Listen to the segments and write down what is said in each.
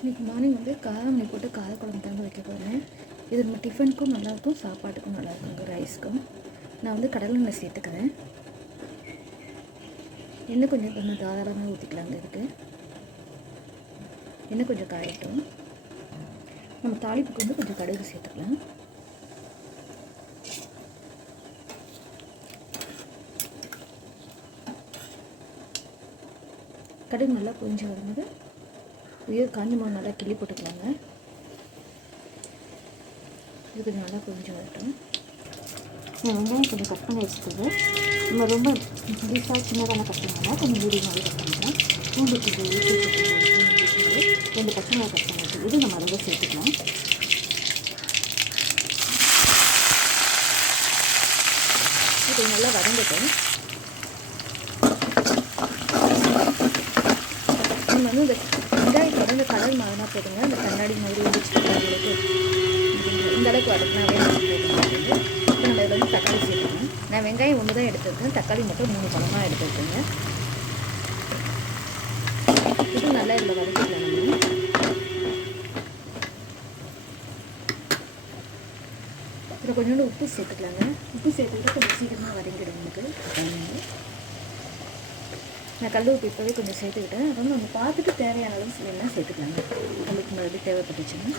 இன்றைக்கி மார்னிங் வந்து காராமணி போட்டு காரக்குழம்பு தாங்க வைக்க போகிறேன். இது நம்ம டிஃபனுக்கும் நல்லாயிருக்கும், சாப்பாட்டுக்கும் நல்லாயிருக்குங்க, ரைஸ்க்கும். நான் வந்து கடலெண்ணெய் சேர்த்துக்கிறேன். எண்ணெய் கொஞ்சம் தாராளமாக ஊற்றிக்கலாங்க. இதுக்கு எண்ணெய் கொஞ்சம் காயட்டும். நம்ம தாளிப்புக்கு வந்து கொஞ்சம் கடுகு சேர்த்துக்கலாம். கடுகு நல்லா பொரிஞ்சு வரும்போது காஞ்சி மிளகா நல்லா கிள்ளி போட்டுக்கலாங்க. இது கொஞ்சம் நல்லா பொரிஞ்சு வரட்டும். வெங்காயம் கொஞ்சம் கட் பண்ணி வச்சுக்கோங்க. நம்ம ரொம்ப புதுசாக சின்னதான கட் பண்ணால் கொஞ்சம் மீடியமாகவே கட் பண்ணிக்கலாம். பூண்டு கொஞ்சம் ஊற்றி வச்சுக்கோங்க. 2 பச்சை மிளகா கட் பண்ணி வச்சு இது நம்ம ரொம்ப சேர்த்துக்கலாம். இது நல்லா வதங்கட்டும். நம்ம வந்து இந்த வெங்காயத்தை வந்து இந்த கலர் மாறினா போதுங்க. அந்த கண்ணாடி மாதிரி வந்துச்சு உங்களுக்கு இந்த அளவுக்கு வதக்கினாவே போதுங்க. இப்போ நம்ம இதில் வந்து தக்காளி சேர்த்துக்கணும். நான் வெங்காயம் 1 தான் எடுத்துருக்கேன், தக்காளி மட்டும் 3 பழமாக எடுத்துருக்கேங்க. இது நல்லா இதில் வதக்கிக்கலாம். நம்ம இதில் கொஞ்சோண்டு உப்பு சேர்த்துக்கலாங்க. உப்பு சேர்த்துக்கிட்டு கொஞ்சம் சீக்கிரமாக வதங்கிடும் உங்களுக்கு. நான் கல் உப்பு இப்போவே கொஞ்சம் சேர்த்துக்கிட்டேன். அதை வந்து நம்ம பார்த்துட்டு தேவையான அளவு சிலாம் சேர்த்துக்கலாங்க. நம்மளுக்கு மறுபடியும் தேவைப்பட்டுச்சுன்னா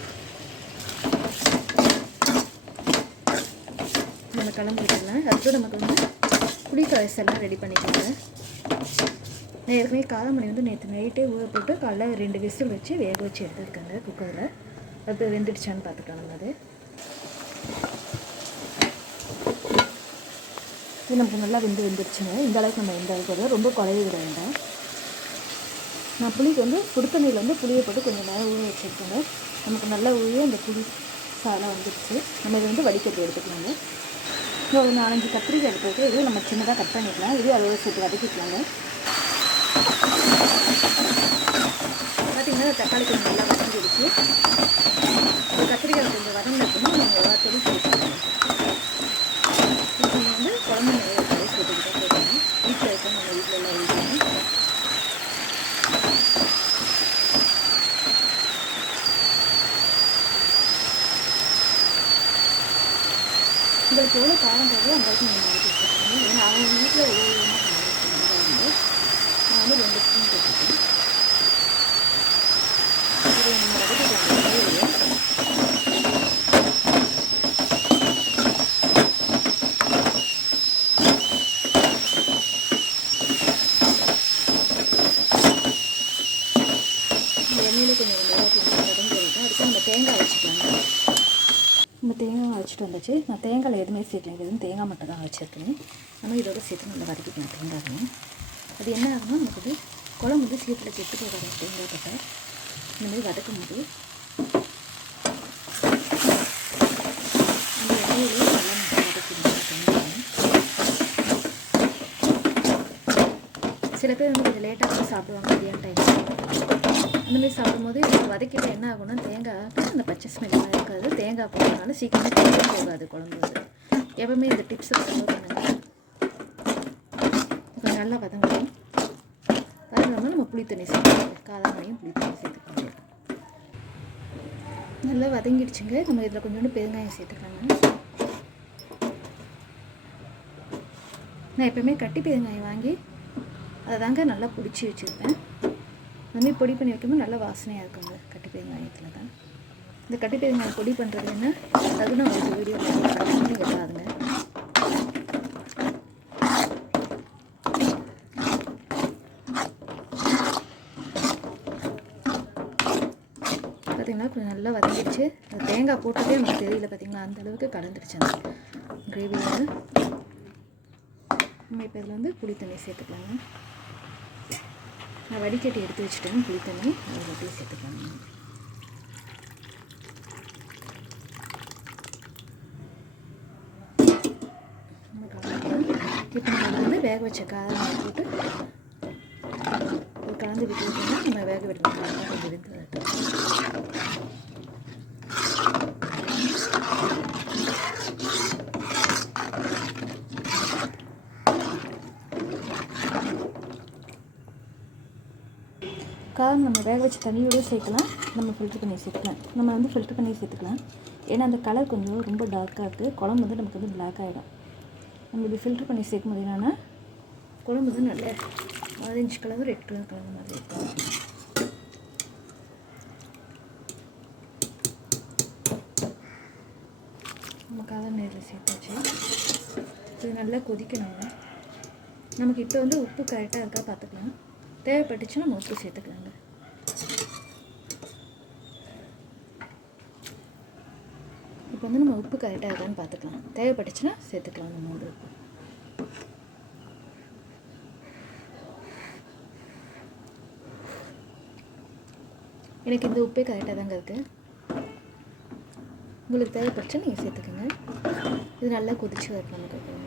நம்ம கிளம்பி விட்டுக்கலாம். அதுக்கு நமக்கு வந்து புளி கரைசல்லாம் ரெடி பண்ணிக்கலாங்க. நான் ஏற்கனவே காராமணி வந்து நேற்று நைட்டே ஊற போட்டு காலைல 2 விசில் வச்சு வேக வச்சு எடுத்துருக்கேங்க குக்கரில். அது வெந்துடுச்சான்னு பார்த்துக்கலாம். நம்ம அது இது நமக்கு நல்லா வெந்துடுச்சுங்க. இந்த அளவுக்கு நம்ம எந்த அளவுக்கு ரொம்ப குறைய விட வேண்டாம். நான் புளிக்கு வந்து சுடுத்தண்ணியில் வந்து புளியை போட்டு கொஞ்சம் நேரம் ஊற வச்சுருக்கேங்க. நமக்கு நல்லா ஊறி அந்த புளி சாதம் வந்துடுச்சு. நம்ம இதை வந்து வடிகட்டி எடுத்துக்கலாங்க. இன்னும் ஒரு 4-5 கத்திரிக்காய் எடுத்துக்கிட்டு இது நம்ம சின்னதாக கட் பண்ணிக்கலாம். இது அதோட சேர்த்து வதக்கிக்கலாங்க. பார்த்திங்கன்னா தக்காளி கொஞ்சம் நல்லா வதங்கிடுச்சு. கத்திரிக்காய் கொஞ்சம் வதங்கினதுன்னா நம்ம எல்லாத்தையும் சேர்த்துக்கலாம். இப்போ வந்து குழம்பு நிறைய சேர்த்துக்கிட்டே போட்டுங்க. வீட்டில் இருக்க நம்ம வீட்டில் எல்லாம் வீட்லையும் உங்களுக்கு எவ்வளோ காரம் தேவையோ அந்த அளவுக்கு நீங்கள் ஊற்றி வச்சுருக்கீங்க. ஏன்னா அவங்க வீட்டில் ஒவ்வொரு வந்து நான் வந்து 2 ஸ்பூன் போட்டுருக்கேன். இது நம்ம வதக்கிக்கலாம். எண்ணெயில் கொஞ்சம் வதங்கி இருக்கும். அதுக்கு நம்ம தேங்காய் வச்சுக்கலாங்க. நம்ம தேங்காய் வச்சுட்டு வந்துச்சு. நான் தேங்காயில் எதுவுமே சேர்க்கலைங்க. எதுவும் தேங்காய் மட்டும் தான் வச்சுருக்கேன். நம்ம இதோட சேர்த்து நல்லா வதக்கிக்கலாம் தேங்காயும். அது என்ன ஆகுனா நமக்கு வந்து குழம்பு வந்து சீட்டில் கெட்டு போகாது. தேங்காய் பட்டை இந்த மாதிரி வதக்கும் போது அந்த எண்ணெயிலேயே நல்லா வதக்கிடுங்க தேங்காயும். சில பேர் வந்து கொஞ்சம் லேட்டாக கூட சாப்பிடுவாங்க. மதியான டைம் அந்தமாதிரி சாப்பிடும்போது வதக்கிட்டு என்ன ஆகும்னா தேங்காய்க்கு அந்த பச்சை ஸ்மெல்லாம் இருக்காது. தேங்காய் போடுறதுனால சீக்கிரமாக கெட்டு போகாது குழம்பு. எப்பவுமே இந்த டிப்ஸை ஃபாலோ பண்ணுங்கள். இப்போ நல்லா வதங்கணும். வதங்கினோம்னா நம்ம புளி தண்ணி சேர்த்துக்கலாம். காராமணியும் புளி தண்ணி சேர்த்துக்கலாம். நல்லா வதங்கிடுச்சுங்க. நம்ம இதில் கொஞ்சோண்டு பெருங்காயம் சேர்த்துக்கலாங்க. நான் எப்போவுமே கட்டி பெருங்காயம் வாங்கி அதை தாங்க நல்லா பிடிச்சி வச்சுருப்பேன். அதுமாதிரி பொடி பண்ணி வைக்கும்போது நல்லா வாசனையாக இருக்குங்க. கட்டி பெருங்காயத்தில் தான் இந்த கட்டி பெருங்காயம் பொடி பண்ணுறது என்ன அது நான் உங்களுக்கு வீடியோ நீங்கள் பாருங்க. பார்த்திங்கன்னா கொஞ்சம் நல்லா வதங்கிடுச்சு. அது தேங்காய் போட்டதே நமக்கு தெரியல. பார்த்திங்களா அந்த அளவுக்கு கலந்துடுச்சு அந்த கிரேவியில். நம்ம இப்போ இதில் வந்து புளி தண்ணி சேர்த்துக்கலாங்க. நான் வடிகட்டி எடுத்து வச்சுட்டேன் புளி தண்ணி. அதை அப்படியே சேர்த்துக்கலாங்க. இப்போ நம்ம வந்து வேக வச்ச காரம் போட்டு கலந்து விட்டுட்டோம்னா நம்ம வேக விடணும். கொஞ்சம் வெந்து வரட்டும். காரம் நம்ம வேக வச்ச தண்ணியோடு சேர்க்கலாம், நம்ம ஃபில்ட்ரு பண்ணி சேர்க்கலாம். நம்ம வந்து ஃபில்ட்ரு பண்ணி சேர்த்துக்கலாம். ஏன்னா அந்த கலர் கொஞ்சம் ரொம்ப டார்க்காக இருக்குது, குழம்பு வந்து நமக்கு வந்து பிளாக் ஆகிடும். நம்ம இப்படி ஃபில்ட்ரு பண்ணி சேர்க்க முடியும்னா குழம்பு வந்து நல்ல orange colour red colour colour மாதிரி இருக்கும். நம்ம காரம் நேரில் சேர்த்தாச்சு. இது நல்லா கொதிக்கணுங்க. நமக்கு இப்போ வந்து உப்பு கரெக்டாக இருக்கா பார்த்துக்கலாம். தேவைப்பட்டுச்சுன்னா நம்ம உப்பு சேர்த்துக்கலாங்க. இப்போ வந்து நம்ம உப்பு கரெக்டாக இருக்கான்னு பார்த்துக்கலாம். தேவைப்பட்டுச்சுன்னா சேர்த்துக்கலாம் நம்ம வந்து உப்பு. எனக்கு இந்த உப்பே கரெக்டாக தாங்க இருக்குது. உங்களுக்கு தேவைப்பட்டுச்சுன்னா நீங்கள் சேர்த்துக்கோங்க. இது நல்லா கொதிச்சு வரணும் நமக்கு.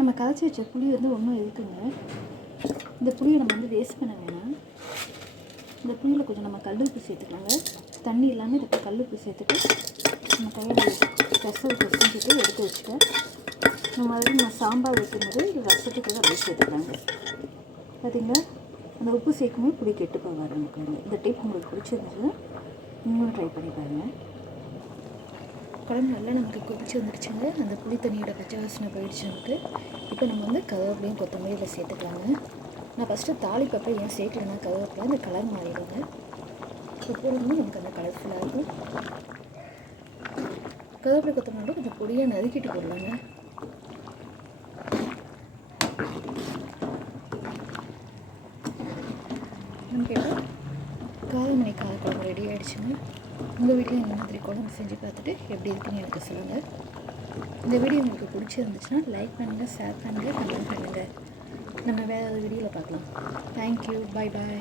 நம்ம கரைச்சி வச்ச புளி வந்து ஒன்றும் இருக்குங்க. இந்த புளியை நம்ம வந்து வேஸ்ட் பண்ண வேணாம். இந்த புளியில் கொஞ்சம் நம்ம கல்லுப்பு சேர்த்துக்கலாங்க. தண்ணி இல்லாமல் இதுக்கு கல்லுப்பு சேர்த்துட்டு நம்ம கையில் ரசம் செஞ்சுட்டு எடுத்து வச்சுட்டேன். நம்ம மறுபடியும் நம்ம சாம்பார் வைக்கும்போது இது ரசத்துக்கு அப்படியே சேர்த்துக்கலாங்க. பார்த்திங்களா, அந்த உப்பு சேர்க்கும்போது புளி கெட்டு போகாது நமக்கு. இந்த டிப் உங்களுக்கு பிடிச்சிருந்துச்சுன்னா நீங்களும் ட்ரை பண்ணி பாருங்கள். குழம்பு நல்லா நமக்கு கொதிச்சு வந்துடுச்சுங்க. அந்த புளி தண்ணியோட பச்சை வாசனை போயிடுச்சு நமக்கு. இப்போ நம்ம வந்து கருவேப்பிலையும் கொத்தமல்லியில் சேர்த்துக்கலாங்க. நான் ஃபஸ்ட்டு தாளிப்பப்போ ஏன் சேர்க்கலன்னா கருவேப்பிலை அந்த கலர் மாறிடுங்க. இப்போ போடும்போது நமக்கு அந்த கலர்ஃபுல்லாக இருக்கும். கருவேப்பிலை கொத்தமல்லி கொஞ்சம் பொடியாக நறுக்கிட்டு போடலாங்க. நமக்கு இப்போ காரமணி காரக்குழம்பு ரெடி ஆகிடுச்சுங்க. உங்கள் வீட்டில் இந்த மாதிரி குழம்பு செஞ்சு பார்த்துட்டு எப்படி இருக்குன்னு எனக்கு சொல்லுங்கள். இந்த வீடியோ உங்களுக்கு பிடிச்சிருந்துச்சுன்னா லைக் பண்ணுங்கள், ஷேர் பண்ணுங்கள், கமெண்ட் பண்ணுங்கள். நம்ம வேறு வீடியோவில் பார்க்கலாம். Thank you, bye bye.